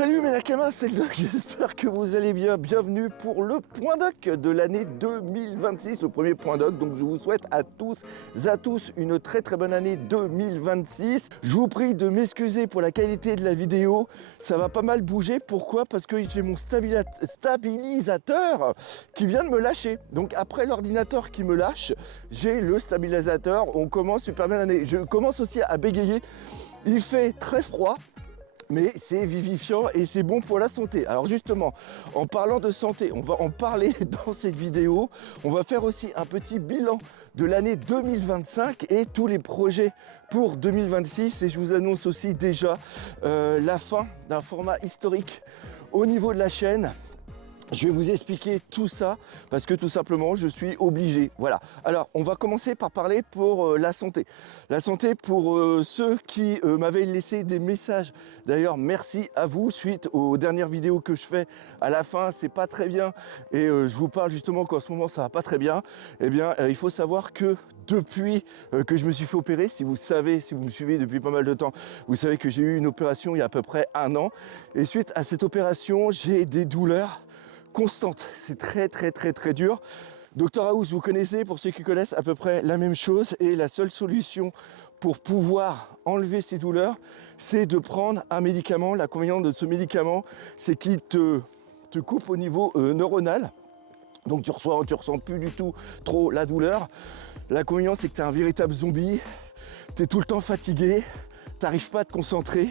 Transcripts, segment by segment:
Salut mes nakamas, c'est Doc, j'espère que vous allez bien. Bienvenue pour le point doc de l'année 2026, le premier point doc. Donc je vous souhaite à tous une très bonne année 2026. Je vous prie de m'excuser pour la qualité de la vidéo, ça va pas mal bouger. Pourquoi? Parce que j'ai mon stabilisateur qui vient de me lâcher. Donc après l'ordinateur qui me lâche, j'ai le stabilisateur. On commence super bien l'année. Je commence aussi à bégayer. Il fait très froid, mais c'est vivifiant et c'est bon pour la santé. Alors justement, en parlant de santé, on va en parler dans cette vidéo. On va faire aussi un petit bilan de l'année 2025 et tous les projets pour 2026. Et je vous annonce aussi déjà la fin d'un format historique au niveau de la chaîne. Je vais vous expliquer tout ça parce que tout simplement je suis obligé. Voilà. Alors on va commencer par parler pour la santé. La santé pour ceux qui m'avaient laissé des messages. D'ailleurs merci à vous suite aux dernières vidéos que je fais à la fin. C'est pas très bien et je vous parle justement qu'en ce moment ça va pas très bien. Eh bien il faut savoir que depuis que je me suis fait opérer, si vous savez, si vous me suivez depuis pas mal de temps, vous savez que j'ai eu une opération il y a à peu près 1 an. Et suite à cette opération, j'ai des douleurs constante. C'est très dur. Dr House, vous connaissez, pour ceux qui connaissent à peu près la même chose, et la seule solution pour pouvoir enlever ces douleurs, c'est de prendre un médicament. L'inconvénient de ce médicament, c'est qu'il te coupe au niveau neuronal. Donc tu ressens plus du tout trop la douleur. L'inconvénient, c'est que tu es un véritable zombie, tu es tout le temps fatigué, tu n'arrives pas à te concentrer.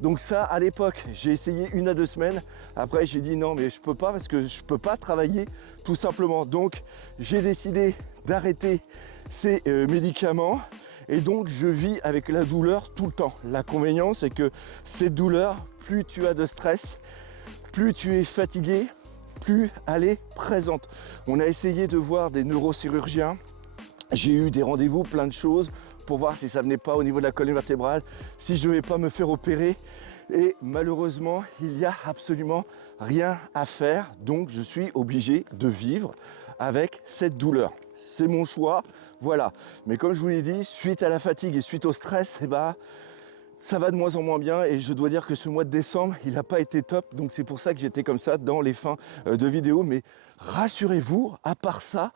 Donc ça, à l'époque, j'ai essayé 1 à 2 semaines. Après, j'ai dit non, mais je peux pas parce que je peux pas travailler tout simplement. Donc, j'ai décidé d'arrêter ces médicaments. Et donc, je vis avec la douleur tout le temps. L'inconvénient, c'est que cette douleur, plus tu as de stress, plus tu es fatigué, plus elle est présente. On a essayé de voir des neurochirurgiens. J'ai eu des rendez-vous, plein de choses, pour voir si ça venait pas au niveau de la colonne vertébrale, si je ne devais pas me faire opérer. Et malheureusement, il n'y a absolument rien à faire. Donc, je suis obligé de vivre avec cette douleur. C'est mon choix, voilà. Mais comme je vous l'ai dit, suite à la fatigue et suite au stress, eh ben, ça va de moins en moins bien. Et je dois dire que ce mois de décembre, il n'a pas été top. Donc, c'est pour ça que j'étais comme ça dans les fins de vidéo. Mais rassurez-vous, à part ça,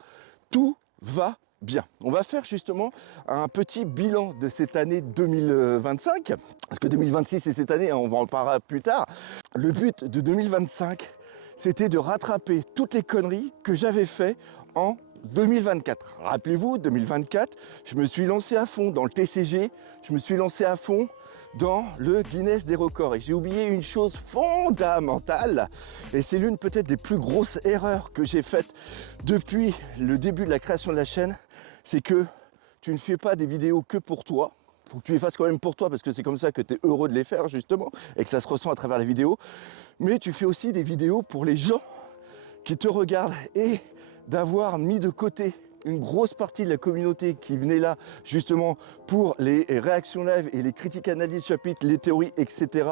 tout va bien. On va faire justement un petit bilan de cette année 2025, parce que 2026 c'est cette année, hein, on va en parler plus tard. Le but de 2025, c'était de rattraper toutes les conneries que j'avais fait en 2024. Rappelez-vous, 2024, je me suis lancé à fond dans le TCG, je me suis lancé à fond dans le Guinness des records. Et j'ai oublié une chose fondamentale, et c'est l'une peut-être des plus grosses erreurs que j'ai faites depuis le début de la création de la chaîne, c'est que tu ne fais pas des vidéos que pour toi. Il faut que tu les fasses quand même pour toi parce que c'est comme ça que tu es heureux de les faire justement et que ça se ressent à travers les vidéos. Mais tu fais aussi des vidéos pour les gens qui te regardent et d'avoir mis de côté une grosse partie de la communauté qui venait là justement pour les réactions live et les critiques analyses chapitres, les théories, etc.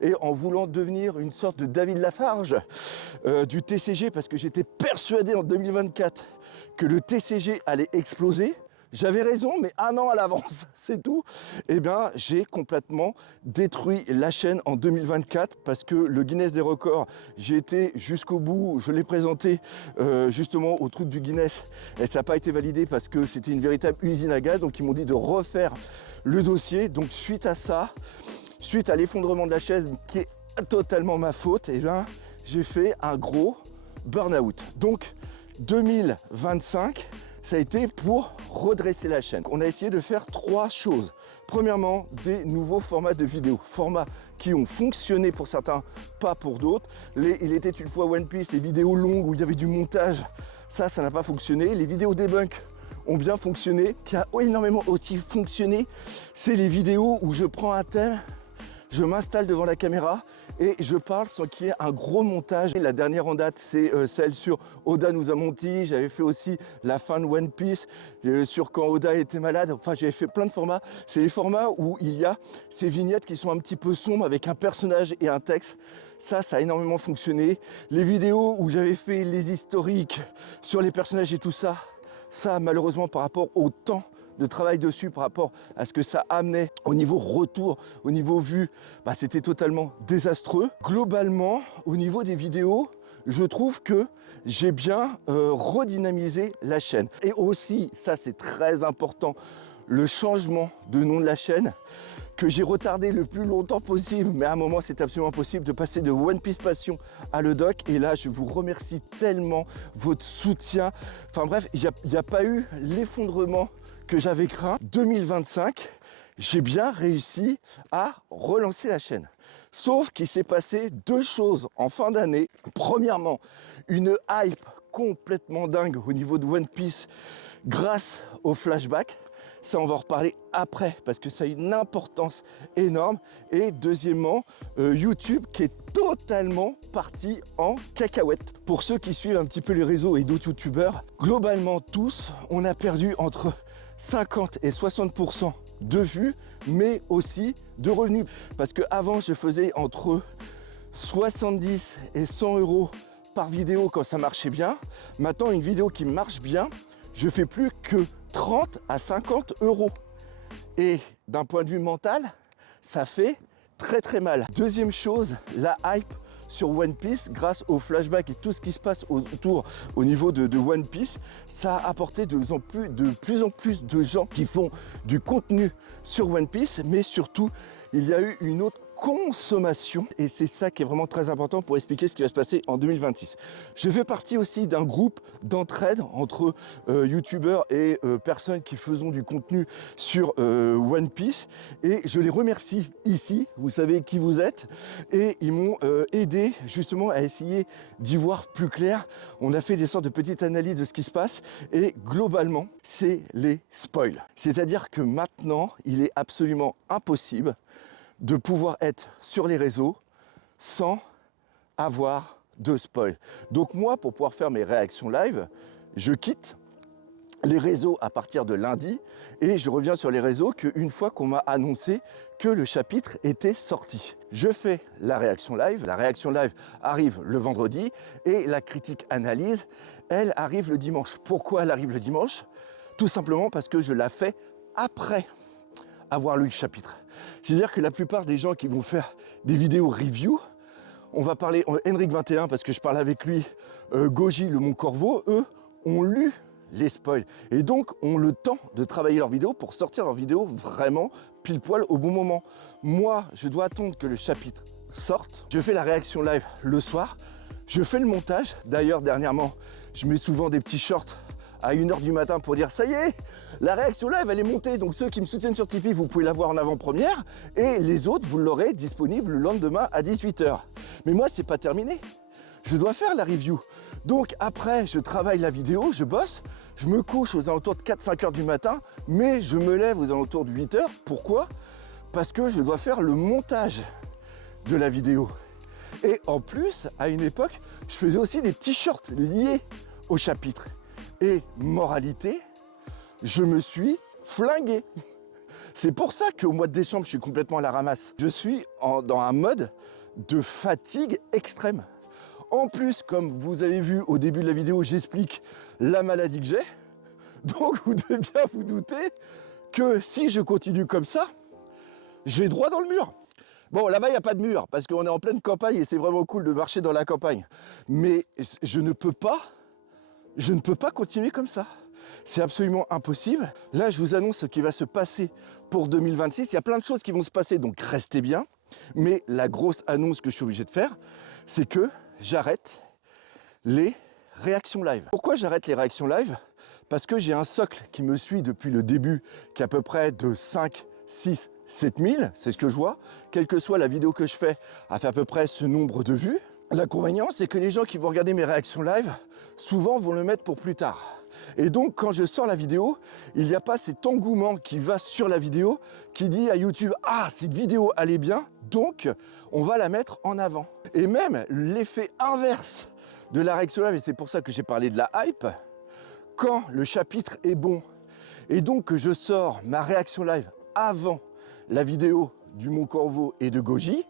Et en voulant devenir une sorte de David Lafarge du TCG parce que j'étais persuadé en 2024 que le TCG allait exploser. J'avais raison, mais 1 an à l'avance, c'est tout. Eh bien, j'ai complètement détruit la chaîne en 2024 parce que le Guinness des records, j'ai été jusqu'au bout, je l'ai présenté justement au truc du Guinness et ça n'a pas été validé parce que c'était une véritable usine à gaz. Donc, ils m'ont dit de refaire le dossier. Donc, suite à ça, suite à l'effondrement de la chaîne qui est totalement ma faute, eh bien, j'ai fait un gros burn-out. Donc, 2025, ça a été pour redresser la chaîne. On a essayé de faire 3 choses. Premièrement, des nouveaux formats de vidéos. Formats qui ont fonctionné pour certains, pas pour d'autres. Il était une fois One Piece, les vidéos longues où il y avait du montage, ça n'a pas fonctionné. Les vidéos debunk ont bien fonctionné. Qui a énormément aussi fonctionné, c'est les vidéos où je prends un thème, je m'installe devant la caméra et je parle sans qu'il y ait un gros montage. La dernière en date, c'est celle sur Oda nous a menti. J'avais fait aussi la fin de One Piece, sur quand Oda était malade. Enfin, j'avais fait plein de formats. C'est les formats où il y a ces vignettes qui sont un petit peu sombres avec un personnage et un texte. Ça a énormément fonctionné. Les vidéos où j'avais fait les historiques sur les personnages et tout ça, malheureusement, par rapport au temps de travail dessus par rapport à ce que ça amenait au niveau retour, au niveau vue, bah, c'était totalement désastreux. Globalement, au niveau des vidéos, je trouve que j'ai bien redynamisé la chaîne. Et aussi, ça c'est très important, le changement de nom de la chaîne que j'ai retardé le plus longtemps possible, mais à un moment c'est absolument impossible de passer de One Piece Passion à le doc. Et là, je vous remercie tellement votre soutien. Enfin bref, il n'y a pas eu l'effondrement que j'avais craint. 2025, j'ai bien réussi à relancer la chaîne. Sauf qu'il s'est passé deux choses en fin d'année. Premièrement, une hype complètement dingue au niveau de One Piece grâce au flashback. Ça, on va en reparler après parce que ça a une importance énorme. Et deuxièmement, YouTube qui est totalement parti en cacahuète. Pour ceux qui suivent un petit peu les réseaux et d'autres youtubeurs, globalement tous, on a perdu entre 50 et 60% de vues, mais aussi de revenus. Parce qu'avant, je faisais entre 70 et 100 euros par vidéo quand ça marchait bien. Maintenant, une vidéo qui marche bien, je fais plus que 30 à 50 euros. Et d'un point de vue mental, ça fait très très mal. Deuxième chose, la hype sur One Piece, grâce au flashback et tout ce qui se passe autour au niveau de One Piece, ça a apporté de plus en plus de gens qui font du contenu sur One Piece, mais surtout, il y a eu une autre consommation et c'est ça qui est vraiment très important pour expliquer ce qui va se passer en 2026. Je fais partie aussi d'un groupe d'entraide entre youtubeurs et personnes qui faisons du contenu sur One Piece et je les remercie ici, vous savez qui vous êtes, et ils m'ont aidé justement à essayer d'y voir plus clair. On a fait des sortes de petites analyses de ce qui se passe et globalement c'est les spoils. C'est-à-dire que maintenant il est absolument impossible de pouvoir être sur les réseaux sans avoir de spoil. Donc moi, pour pouvoir faire mes réactions live, je quitte les réseaux à partir de lundi et je reviens sur les réseaux qu'une fois qu'on m'a annoncé que le chapitre était sorti. Je fais la réaction live arrive le vendredi et la critique analyse, elle arrive le dimanche. Pourquoi elle arrive le dimanche? Tout simplement parce que je la fais après avoir lu le chapitre. C'est-à-dire que la plupart des gens qui vont faire des vidéos review, on va parler Henrik 21 parce que je parle avec lui, Goji, le Mont Corvo, eux ont lu les spoils et donc ont le temps de travailler leur vidéo pour sortir leur vidéo vraiment pile poil au bon moment. Moi, je dois attendre que le chapitre sorte. Je fais la réaction live le soir, je fais le montage. D'ailleurs, dernièrement, je mets souvent des petits shorts à 1h du matin pour dire ça y est, la réaction live elle est montée, donc ceux qui me soutiennent sur Tipeee vous pouvez la voir en avant-première et les autres vous l'aurez disponible le lendemain à 18h. Mais moi c'est pas terminé, je dois faire la review. Donc après je travaille la vidéo, je bosse, je me couche aux alentours de 4-5h du matin, mais je me lève aux alentours de 8h. Pourquoi? Parce que je dois faire le montage de la vidéo. Et en plus, à une époque, je faisais aussi des petits shorts liés au chapitre. Et moralité, je me suis flingué. C'est pour ça qu'au mois de décembre, je suis complètement à la ramasse. Je suis dans un mode de fatigue extrême. En plus, comme vous avez vu au début de la vidéo, j'explique la maladie que j'ai. Donc vous devez bien vous douter que si je continue comme ça, je vais droit dans le mur. Bon, là-bas, il n'y a pas de mur parce qu'on est en pleine campagne et c'est vraiment cool de marcher dans la campagne. Mais je ne peux pas continuer comme ça. C'est absolument impossible. Là, je vous annonce ce qui va se passer pour 2026. Il y a plein de choses qui vont se passer, donc restez bien. Mais la grosse annonce que je suis obligé de faire, c'est que j'arrête les réactions live. Pourquoi j'arrête les réactions live? Parce que j'ai un socle qui me suit depuis le début, qui est à peu près de 5, 6, 7000, c'est ce que je vois. Quelle que soit la vidéo que je fais, a fait à peu près ce nombre de vues. L'inconvénient, c'est que les gens qui vont regarder mes réactions live, souvent vont le mettre pour plus tard. Et donc, quand je sors la vidéo, il n'y a pas cet engouement qui va sur la vidéo, qui dit à YouTube « Ah, cette vidéo, elle est bien, donc on va la mettre en avant. » Et même l'effet inverse de la réaction live, et c'est pour ça que j'ai parlé de la hype, quand le chapitre est bon, et donc que je sors ma réaction live avant la vidéo du Mont Corvo et de Goji,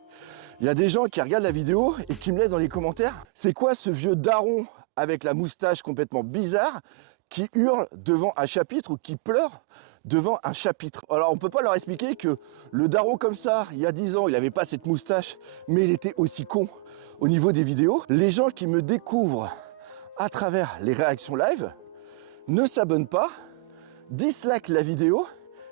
il y a des gens qui regardent la vidéo et qui me laissent dans les commentaires « C'est quoi ce vieux daron avec la moustache complètement bizarre qui hurle devant un chapitre ou qui pleure devant un chapitre. Alors on ne peut pas leur expliquer que le daron comme ça, il y a 10 ans, il n'avait pas cette moustache, mais il était aussi con au niveau des vidéos. Les gens qui me découvrent à travers les réactions live ne s'abonnent pas, dislike la vidéo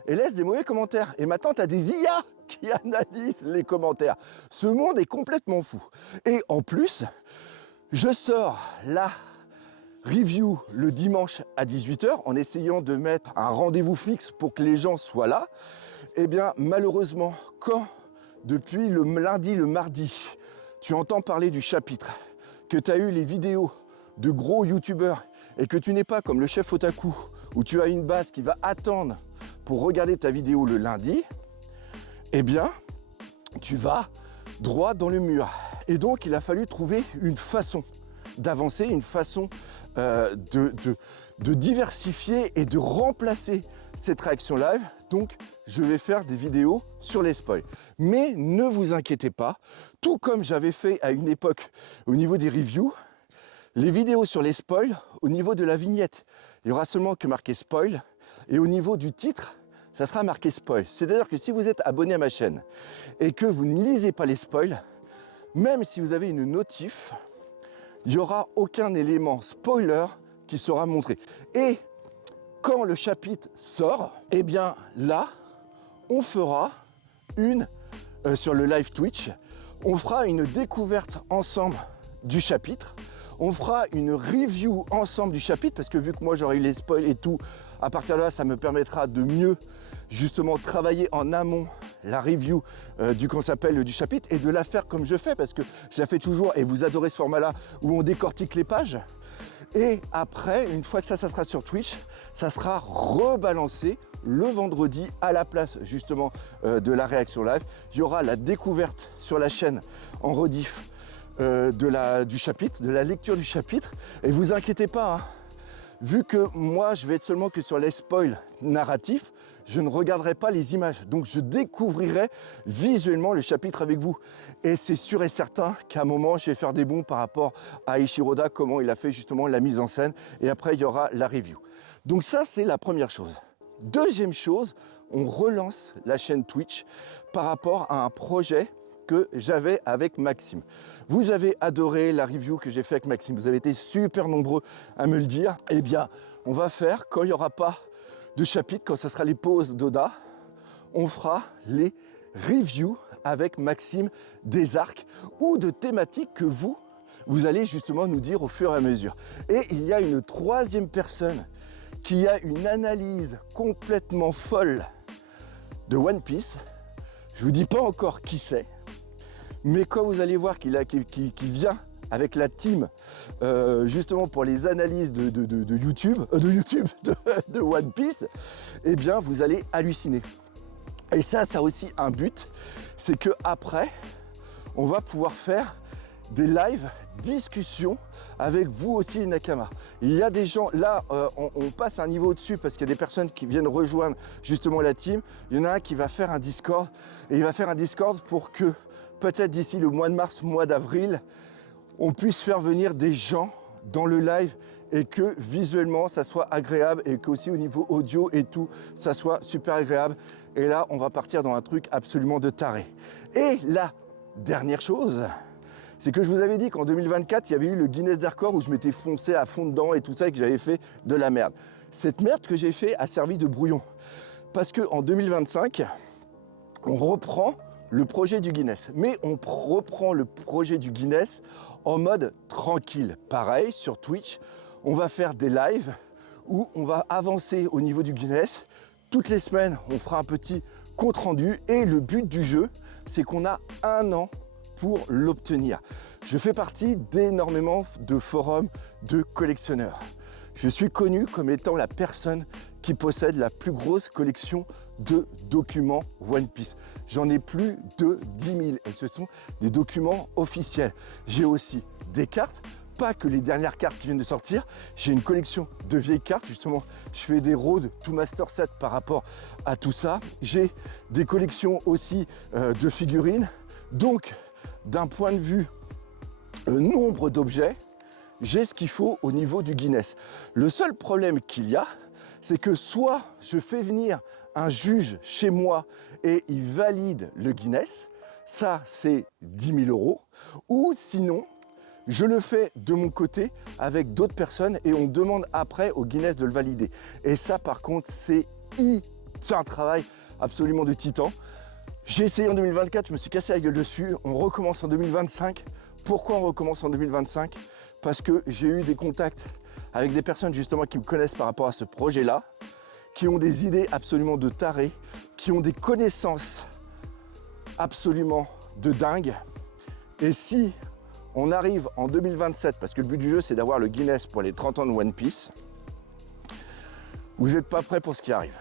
et laissent des mauvais commentaires. Et maintenant, tu as des IA qui analysent les commentaires. Ce monde est complètement fou. Et en plus, je sors la review le dimanche à 18 h en essayant de mettre un rendez-vous fixe pour que les gens soient là. Eh bien, malheureusement, quand depuis le lundi, le mardi, tu entends parler du chapitre, que tu as eu les vidéos de gros youtubeurs et que tu n'es pas comme le chef Otaku où tu as une base qui va attendre pour regarder ta vidéo le lundi, eh bien, tu vas droit dans le mur. Et donc, il a fallu trouver une façon d'avancer, une façon de diversifier et de remplacer cette réaction live. Donc, je vais faire des vidéos sur les spoils. Mais ne vous inquiétez pas, tout comme j'avais fait à une époque au niveau des reviews, les vidéos sur les spoils, au niveau de la vignette, il y aura seulement que marqué spoil. Et au niveau du titre, ça sera marqué spoil. C'est-à-dire que si vous êtes abonné à ma chaîne et que vous ne lisez pas les spoils, même si vous avez une notif, il n'y aura aucun élément spoiler qui sera montré. Et quand le chapitre sort, eh bien là, on fera sur le live Twitch, on fera une découverte ensemble du chapitre. On fera une review ensemble du chapitre parce que vu que moi j'aurai eu les spoils et tout, à partir de là, ça me permettra de mieux justement travailler en amont la review du chapitre et de la faire comme je fais parce que je la fais toujours et vous adorez ce format-là où on décortique les pages. Et après, une fois que ça sera sur Twitch, ça sera rebalancé le vendredi à la place justement de la réaction live. Il y aura la découverte sur la chaîne en rediff du chapitre, de la lecture du chapitre. Et vous inquiétez pas, hein, vu que moi je vais être seulement que sur les spoils narratifs, je ne regarderai pas les images. Donc je découvrirai visuellement le chapitre avec vous. Et c'est sûr et certain qu'à un moment, je vais faire des bons par rapport à Ishiroda, comment il a fait justement la mise en scène. Et après, il y aura la review. Donc ça, c'est la première chose. Deuxième chose, on relance la chaîne Twitch par rapport à un projet que j'avais avec Maxime. Vous avez adoré la review que j'ai fait avec Maxime, vous avez été super nombreux à me le dire. Eh bien, on va faire, quand il n'y aura pas de chapitre, quand ce sera les pauses d'Oda, on fera les reviews avec Maxime des arcs ou de thématiques que vous allez justement nous dire au fur et à mesure. Et il y a une troisième personne qui a une analyse complètement folle de One Piece. Je vous dis pas encore qui c'est, mais quand vous allez voir qu'il vient avec la team justement pour les analyses de One Piece, eh bien vous allez halluciner. Et ça a aussi un but, c'est que après, on va pouvoir faire des live discussions avec vous aussi les Nakama. Il y a des gens, là on passe un niveau au-dessus parce qu'il y a des personnes qui viennent rejoindre justement la team. Il y en a un qui va faire un Discord et il va faire un Discord pour que peut-être d'ici le mois de mars, mois d'avril, on puisse faire venir des gens dans le live et que visuellement ça soit agréable et qu'aussi au niveau audio et tout, ça soit super agréable. Et là, on va partir dans un truc absolument de taré. Et la dernière chose, c'est que je vous avais dit qu'en 2024, il y avait eu le Guinness des records où je m'étais foncé à fond dedans et tout ça et que j'avais fait de la merde. Cette merde que j'ai fait a servi de brouillon. Parce qu'en 2025, on reprend le projet du Guinness. Mais on reprend le projet du Guinness en mode tranquille. Pareil, sur Twitch, on va faire des lives où on va avancer au niveau du Guinness. Toutes les semaines, on fera un petit compte rendu. Et le but du jeu, c'est qu'on a 1 an pour l'obtenir. Je fais partie d'énormément de forums de collectionneurs. Je suis connu comme étant la personne qui possède la plus grosse collection de documents One Piece. J'en ai plus de 10 000 et ce sont des documents officiels. J'ai aussi des cartes, pas que les dernières cartes qui viennent de sortir. J'ai une collection de vieilles cartes, justement, je fais des roads to master set par rapport à tout ça. J'ai des collections aussi de figurines. Donc, d'un point de vue nombre d'objets, j'ai ce qu'il faut au niveau du Guinness. Le seul problème qu'il y a, c'est que soit je fais venir un juge chez moi et il valide le Guinness, ça c'est 10 000 €, ou sinon je le fais de mon côté avec d'autres personnes et on demande après au Guinness de le valider. Et ça par contre c'est un travail absolument de titan. J'ai essayé en 2024, je me suis cassé la gueule dessus, on recommence en 2025. Pourquoi on recommence en 2025? Parce que j'ai eu des contacts avec des personnes justement qui me connaissent par rapport à ce projet-là, qui ont des idées absolument de tarés, qui ont des connaissances absolument de dingue. Et si on arrive en 2027, parce que le but du jeu c'est d'avoir le Guinness pour les 30 ans de One Piece, vous n'êtes pas prêts pour ce qui arrive.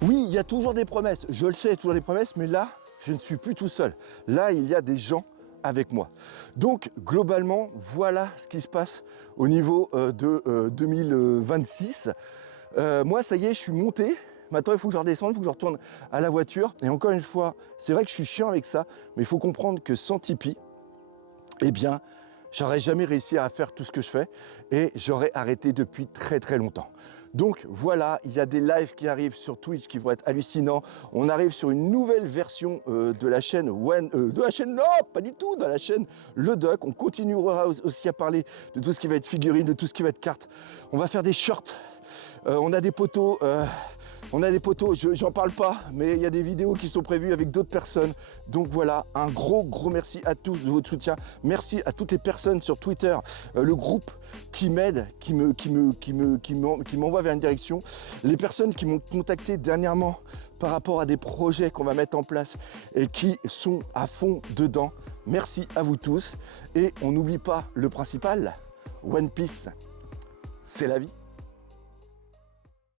Oui, il y a toujours des promesses, je le sais, il y a toujours des promesses, mais là, je ne suis plus tout seul. Là, il y a des gens avec moi. Donc, globalement, voilà ce qui se passe au niveau de 2026. Moi, ça y est, je suis monté. Maintenant, il faut que je redescende, il faut que je retourne à la voiture. Et encore une fois, c'est vrai que je suis chiant avec ça, mais il faut comprendre que sans Tipeee, eh bien, j'aurais jamais réussi à faire tout ce que je fais et j'aurais arrêté depuis très très longtemps. Donc voilà, il y a des lives qui arrivent sur Twitch qui vont être hallucinants. On arrive sur une nouvelle version de la chaîne non, pas du tout, de la chaîne Le Duck. On continuera aussi à parler de tout ce qui va être figurine, de tout ce qui va être carte. On va faire des shorts. On a des poteaux. J'en parle pas, mais il y a des vidéos qui sont prévues avec d'autres personnes. Donc voilà, un gros merci à tous de votre soutien. Merci à toutes les personnes sur Twitter, le groupe qui m'aide, qui m'envoie vers une direction. Les personnes qui m'ont contacté dernièrement par rapport à des projets qu'on va mettre en place et qui sont à fond dedans. Merci à vous tous. Et on n'oublie pas le principal, One Piece, c'est la vie.